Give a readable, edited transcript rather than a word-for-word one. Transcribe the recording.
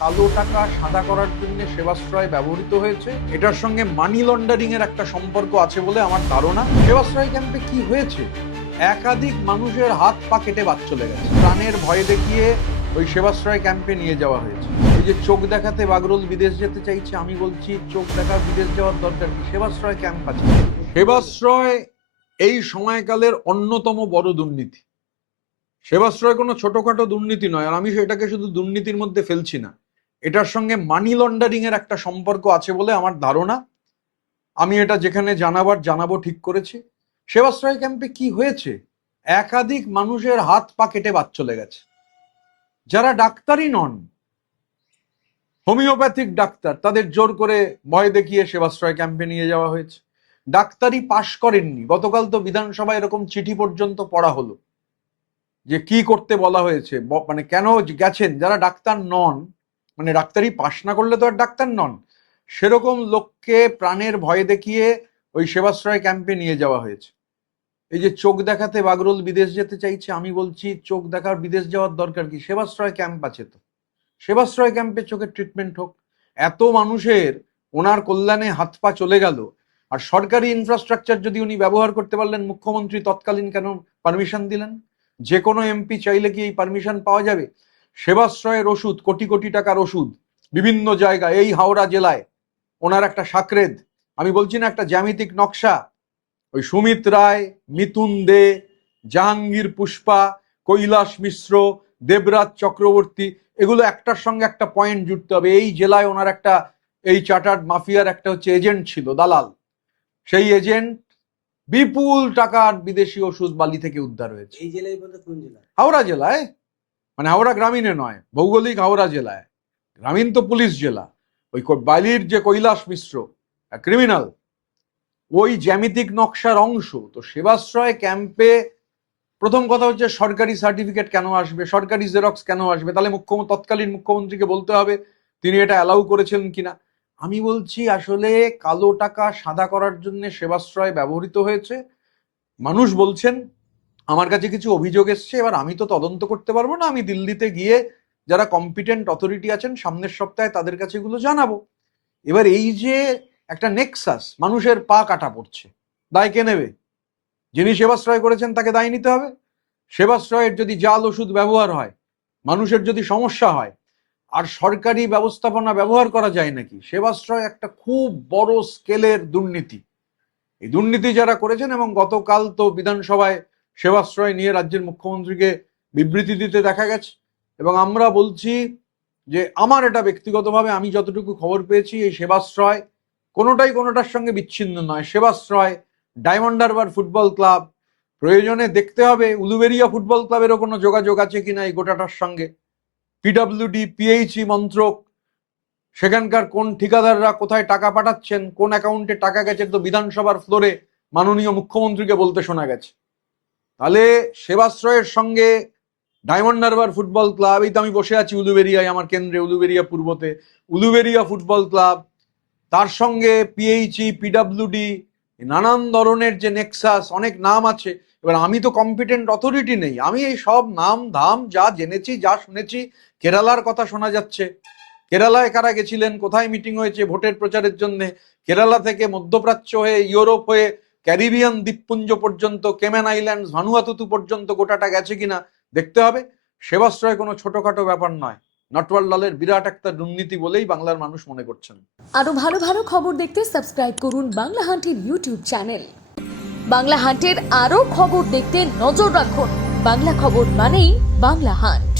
কালো টাকা সাদা করার জন্য সেবাশ্রয় ব্যবহৃত হয়েছে। এটার সঙ্গে মানি লন্ডারিং এর একটা সম্পর্ক আছে বলে আমার ধারণা। সেবাশ্রয় ক্যাম্পে কি হয়েছে, একাধিক মানুষের হাত পা কেটে বাদ চলে গেছে। প্রাণের ভয় দেখিয়ে ওই সেবাশ্রয় ক্যাম্পে নিয়ে যাওয়া হয়েছে। এই যে চোখ দেখাতে বাগরুল বিদেশ যেতে চাইছে, আমি বলছি চোখ দেখা বিদেশ যাওয়ার দরকার কি, সেবাশ্রয় ক্যাম্প আছে। সেবাশ্রয় এই সময়কালের অন্যতম বড় দুর্নীতি। সেবাশ্রয় কোনো ছোটখাটো দুর্নীতি নয়, আর আমি সেটাকে শুধু দুর্নীতির মধ্যে ফেলছি না, এটার সঙ্গে মানি লন্ডারিং এর একটা সম্পর্ক আছে বলে আমার ধারণা। আমি এটা যেখানে জানাবো ঠিক করেছি। সেবাশ্রয় ক্যাম্পে কি হয়েছে, একাধিক মানুষের হাত পা কেটে বাদ চলে গেছে, যারা ডাক্তারই নন, হোমিওপ্যাথিক ডাক্তার, তাদের জোর করে ভয় দেখিয়ে সেবাশ্রয় ক্যাম্পে নিয়ে যাওয়া হয়েছে। ডাক্তারি পাশ করেননি, গতকাল তো বিধানসভায় এরকম চিঠি পর্যন্ত পড়া হলো যে কি করতে বলা হয়েছে, মানে কেন গেছেন যারা ডাক্তার নন, মানে ডাক্তারি পাশ না করলে তো আর ডাক্তার নন, সেরকম লোককে প্রাণের ভয় দেখিয়ে ওই সেবাশ্রয় ক্যাম্পে নিয়ে যাওয়া হয়েছে। এই যে চোখ দেখাতে বাগরুল বিদেশ যেতে চাইছে, আমি বলছি চোখ দেখার বিদেশ যাওয়ার দরকার কি, সেবাশ্রয় ক্যাম্প আছে তো, সেবাশ্রয় ক্যাম্পে চোখের ট্রিটমেন্ট হোক। এত মানুষের ওনার কল্যাণে হাত পা চলে গেল, আর সরকারি ইনফ্রাস্ট্রাকচার যদি উনি ব্যবহার করতে পারলেন, মুখ্যমন্ত্রী তৎকালীন কেন পারমিশন দিলেন? যে কোনো এমপি চাইলে কি এই পারমিশন পাওয়া যাবে? সেবাশ্রয়ের ওষুধ, কোটি কোটি টাকার ওষুধ বিভিন্ন জায়গায়, এই হাওড়া জেলায় ওনার একটা সাকরেদ, আমি বলছি না একটা জ্যামিতিক নকশা, ওই সুমিত রায়, মিতুন দে, জাহাঙ্গীর পুষ্পা, কৈলাস মিশ্র, দেবরাজ চক্রবর্তী, এগুলো একটার সঙ্গে একটা পয়েন্ট জুড়তে হবে। এই জেলায় ওনার একটা, এই চার্টার্ড মাফিয়ার একটা হচ্ছে এজেন্ট ছিল, দালাল। সেই এজেন্ট বিপুল টাকার বিদেশি ওষুধ বালি থেকে উদ্ধার হয়েছে। এই জেলায় বলতে কোন জেলা? হাওড়া জেলায়, মানে হাওড়া গ্রামীণে নয়, ভৌগোলিক হাওড়া জেলায়। গ্রামীণ তো পুলিশ জেলা। ওই বালির যে কৈলাস মিশ্র ক্রিমিনাল, ওই জ্যামিতিক নকশার অংশ। তো সেবাশ্রয় ক্যাম্পে প্রথম কথা হচ্ছে সরকারি সার্টিফিকেট কেন আসবে, সরকারি জেরক্স কেন আসবে? তাহলে তৎকালীন মুখ্যমন্ত্রীকে বলতে হবে তিনি এটা অ্যালাউ করেছিলেন কিনা। আমি বলছি আসলে কালো টাকা সাদা করার জন্য সেবাশ্রয় ব্যবহৃত হয়েছে। মানুষ বলছেন, আমার কাছে কিছু অভিযোগ এসছে, এবার আমি তো তদন্ত করতে পারবো না, আমি দিল্লিতে গিয়ে যারা কম্পিটেন্ট অথরিটি আছেন সামনের সপ্তাহে তাদের কাছে এগুলো জানাবো। এবার এই যে একটা নেক্সাস, মানুষের পা কাটা পড়ছে, দায় কে নেবে? যিনি সেবাশ্রয় করেছেন তাকে দায় নিতে হবে। সেবাশ্রয়ের যদি জাল ওষুধ ব্যবহার হয়, মানুষের যদি সমস্যা হয়, আর সরকারি ব্যবস্থাপনা ব্যবহার করা যায় নাকি? সেবাশ্রয় একটা খুব বড় স্কেলের দুর্নীতি। এই দুর্নীতি যারা করেছেন, এবং গতকাল তো বিধানসভায় সেবাশ্রয় নিয়ে রাজ্যের মুখ্যমন্ত্রীকে বিবৃতি দিতে দেখা গেছে। এবং আমরা বলছি যে আমার এটা ব্যক্তিগতভাবে, আমি যতটুকু খবর পেয়েছি, এই সেবাশ্রয় কোনোটার সঙ্গে বিচ্ছিন্ন নয়। Sebashray, diamond Harbour football club, প্রয়োজনে দেখতে হবে উলুবেরিয়া ফুটবল ক্লাবেরও কোনো যোগাযোগ আছে কিনা এই গোটাটার সঙ্গে, পিডব্লিউডি, পিএইচই মন্ত্রক, সেখানকার কোন ঠিকাদাররা কোথায় টাকা পাঠাচ্ছেন, কোন অ্যাকাউন্টে টাকা গেছে, তো বিধানসভার ফ্লোরে মাননীয় মুখ্যমন্ত্রীকে বলতে শোনা গেছে। তাহলে সেবাশ্রয়ের সঙ্গে ডায়মন্ড হারবার ফুটবল ক্লাব, এই তো আমি বসে আছি উলুবেরিয়ায়, আমার কেন্দ্রে উলুবেরিয়া পূর্বতে, উলুবেরিয়া ফুটবল ক্লাব, তার সঙ্গে পিএইচই, পিডব্লিউডি, নানান ধরনের যে নেক্সাস, অনেক নাম আছে। এবার আমি তো কম্পিটেন্ট অথরিটি নেই, আমি এই সব নাম ধাম যা জেনেছি, যা শুনেছি, কেরালার কথা শোনা যাচ্ছে, কেরালায় কারা গেছিলেন, কোথায় মিটিং হয়েছে ভোটের প্রচারের জন্য, কেরালা থেকে মধ্যপ্রাচ্য হয়ে ইউরোপ হয়ে ক্যারিবিয়ান দ্বীপপুঞ্জ পর্যন্ত, কেমেন আইল্যান্ড, ভানুয়াতুতু পর্যন্ত গোটাটা গেছে কিনা দেখতে হবে। সেবাশ্রয় কোনো ছোটখাটো ব্যাপার নয়, নটওয়ারলালের বিরাট একটা দুর্নীতি বলেই বাংলার মানুষ মনে করছেন। আরো ভালো ভালো খবর দেখতে সাবস্ক্রাইব করুন বাংলা হান্টের ইউটিউব চ্যানেল। বাংলা হান্টের আরো খবর দেখতে নজর রাখুন। বাংলা খবর মানেই বাংলা হান্ট।